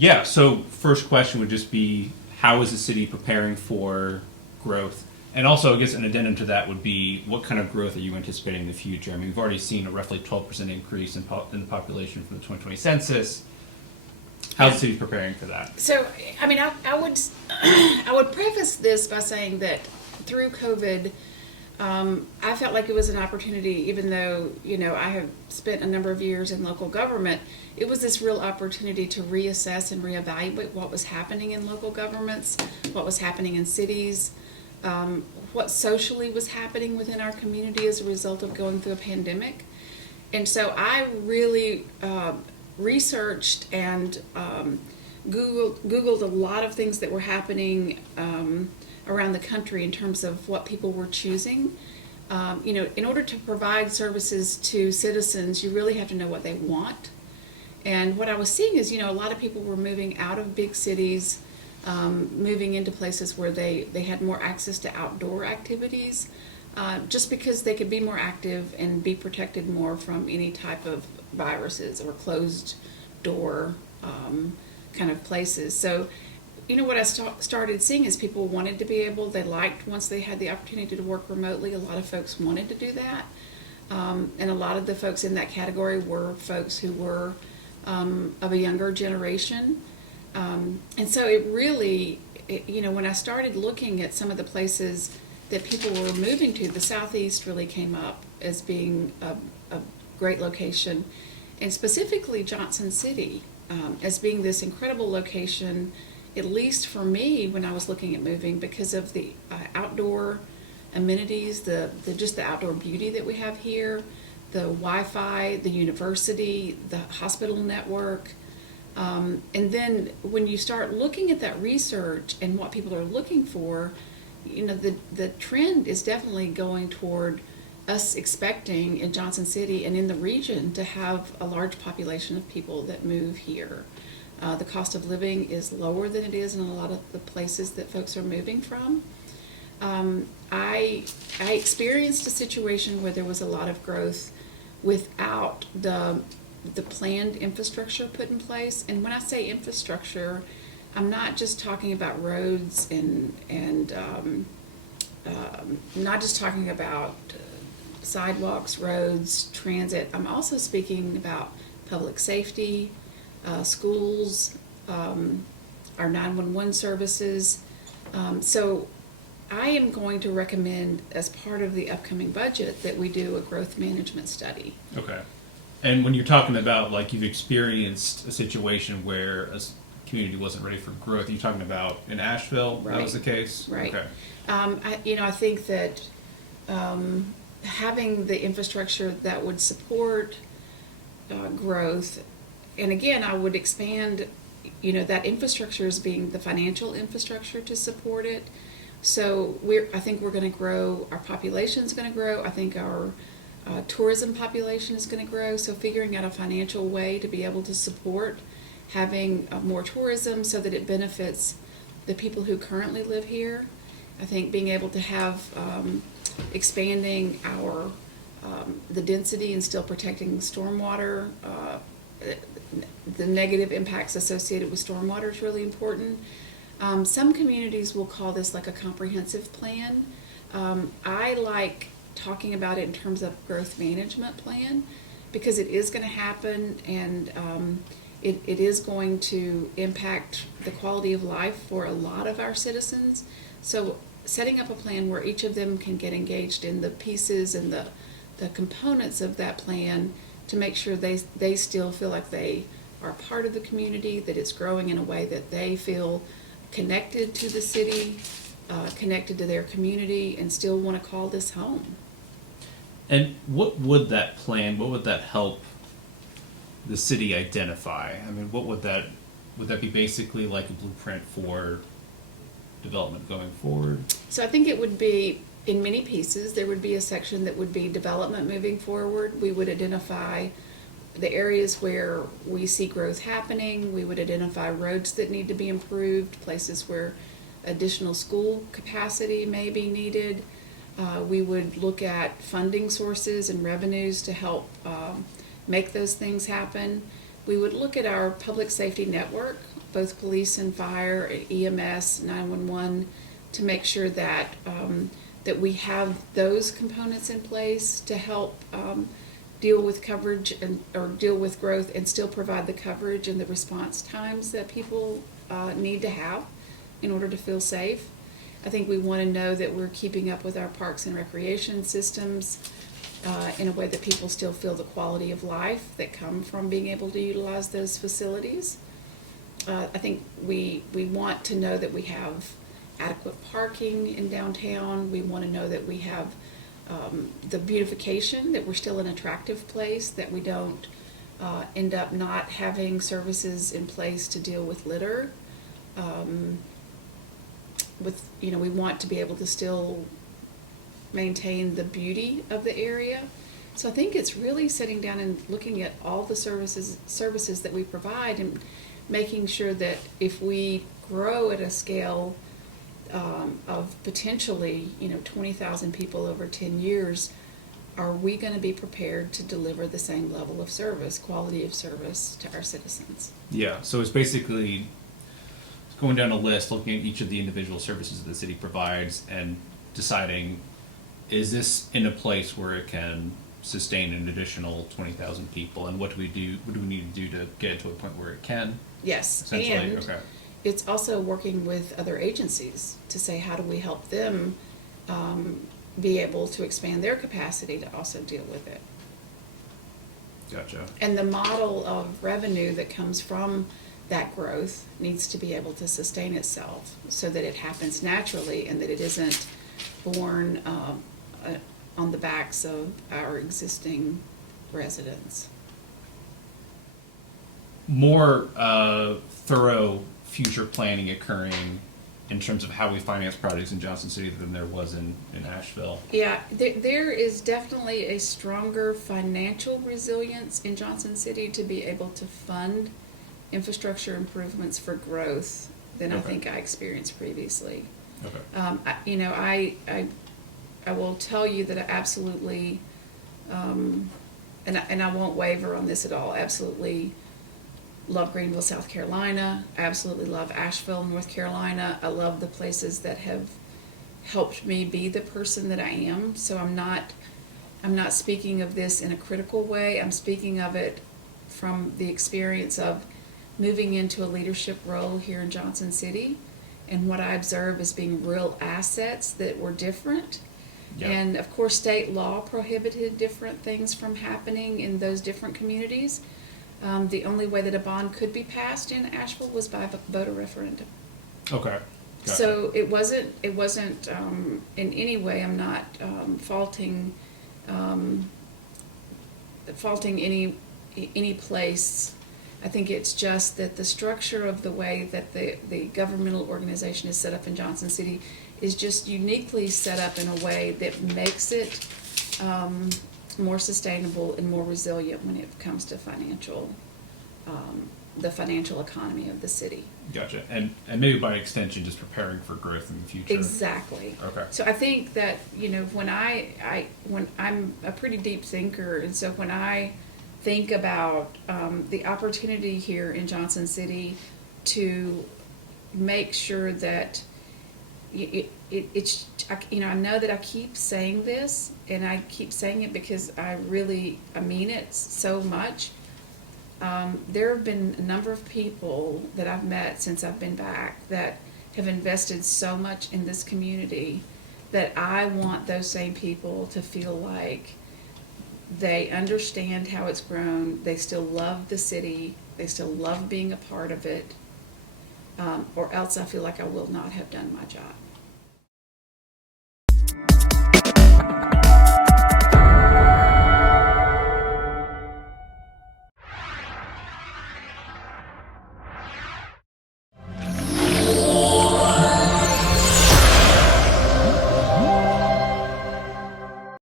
Yeah, so first question would just be, how is the city preparing for growth? And also, I guess an addendum to that would be, what kind of growth are you anticipating in the future? I mean, we've already seen a roughly 12% increase in the population from the 2020 census. How's the city preparing for that? So, I mean, I would I would preface this by saying that through COVID, I felt like it was an opportunity, even though, I have spent a number of years in local government, it was this real opportunity to reassess and reevaluate what was happening in local governments, what was happening in cities, what socially was happening within our community as a result of going through a pandemic. And so I really researched and Googled a lot of things that were happening around the country in terms of what people were choosing. In order to provide services to citizens, you really have to know what they want. And what I was seeing is, a lot of people were moving out of big cities, moving into places where they had more access to outdoor activities, just because they could be more active and be protected more from any type of viruses or closed door kind of places. So, what I started seeing is people wanted to be able, they liked once they had the opportunity to work remotely, a lot of folks wanted to do that. And a lot of the folks in that category were folks who were of a younger generation. And so it really, when I started looking at some of the places that people were moving to, the Southeast really came up as being a great location, and specifically Johnson City as being this incredible location, at least for me when I was looking at moving, because of the outdoor amenities, the outdoor beauty that we have here, the Wi-Fi, the university, the hospital network. And then when you start looking at that research and what people are looking for, the trend is definitely going toward us expecting in Johnson City and in the region to have a large population of people that move here. The cost of living is lower than it is in a lot of the places that folks are moving from. I experienced a situation where there was a lot of growth without the planned infrastructure put in place. And when I say infrastructure, I'm not just talking about roads and not just talking about sidewalks, roads, transit. I'm also speaking about public safety, schools, our 911 services. So I am going to recommend, as part of the upcoming budget, that we do a growth management study. Okay. And when you're talking about, like, you've experienced a situation where a community wasn't ready for growth, are you talking about in Asheville? Right. That was the case? Right. Okay. I think that having the infrastructure that would support growth, and again, I would expand, that infrastructure as being the financial infrastructure to support it. So I think we're going to grow, our population is going to grow, I think our tourism population is going to grow, so figuring out a financial way to be able to support having more tourism so that it benefits the people who currently live here. I think being able to have expanding our the density and still protecting stormwater, the negative impacts associated with stormwater is really important. Some communities will call this like a comprehensive plan. I like talking about it in terms of growth management plan, because it is going to happen, and it is going to impact the quality of life for a lot of our citizens. So setting up a plan where each of them can get engaged in the pieces and the components of that plan to make sure they still feel like they are part of the community, that it's growing in a way that they feel connected to the city, connected to their community, and still want to call this home. And what would that help the city identify? I mean, would that be basically like a blueprint for development going forward? So I think it would be in many pieces. There would be a section that would be development moving forward. We would identify the areas where we see growth happening. We would identify roads that need to be improved, places where additional school capacity may be needed. We would look at funding sources and revenues to help make those things happen. We would look at our public safety network both police and fire, EMS, 911, to make sure that that we have those components in place to help deal with coverage or deal with growth and still provide the coverage and the response times that people need to have in order to feel safe. I think we want to know that we're keeping up with our parks and recreation systems in a way that people still feel the quality of life that come from being able to utilize those facilities. I think we want to know that we have adequate parking in downtown. We want to know that we have the beautification, that we're still an attractive place, that we don't end up not having services in place to deal with litter. We want to be able to still maintain the beauty of the area. So I think it's really sitting down and looking at all the services that we provide and making sure that if we grow at a scale of potentially 20,000 people over 10 years, are we going to be prepared to deliver the same level of service, quality of service to our citizens? Yeah, so it's basically going down a list, looking at each of the individual services that the city provides and deciding, is this in a place where it can sustain an additional 20,000 people, and what do we need to do to get it to a point where it can? Yes, Essentially, and okay. it's also working with other agencies to say, how do we help them be able to expand their capacity to also deal with it? Gotcha. And the model of revenue that comes from that growth needs to be able to sustain itself so that it happens naturally and that it isn't borne on the backs of our existing residents. More thorough future planning occurring in terms of how we finance projects in Johnson City than there was in Asheville. Yeah, there is definitely a stronger financial resilience in Johnson City to be able to fund infrastructure improvements for growth than I think I experienced previously. Okay. I will tell you that I absolutely, and I won't waver on this at all, absolutely love Greenville, South Carolina. I absolutely love Asheville, North Carolina. I love the places that have helped me be the person that I am. So I'm not speaking of this in a critical way. I'm speaking of it from the experience of moving into a leadership role here in Johnson City, and what I observe as being real assets that were different. Yeah. And of course, state law prohibited different things from happening in those different communities. The only way that a bond could be passed in Asheville was by voter referendum. Okay. Gotcha. So it wasn't in any way. I'm not faulting any place. I think it's just that the structure of the way that the governmental organization is set up in Johnson City is just uniquely set up in a way that makes it more sustainable and more resilient when it comes to the financial economy of the city. Gotcha. And maybe by extension, just preparing for growth in the future. Exactly. Okay. So I think that, when I'm a pretty deep thinker, and so when I think about the opportunity here in Johnson City to make sure that I know that I keep saying this, and I keep saying it because I mean it so much. There have been a number of people that I've met since I've been back that have invested so much in this community that I want those same people to feel like they understand how it's grown, they still love the city, they still love being a part of it, or else I feel like I will not have done my job.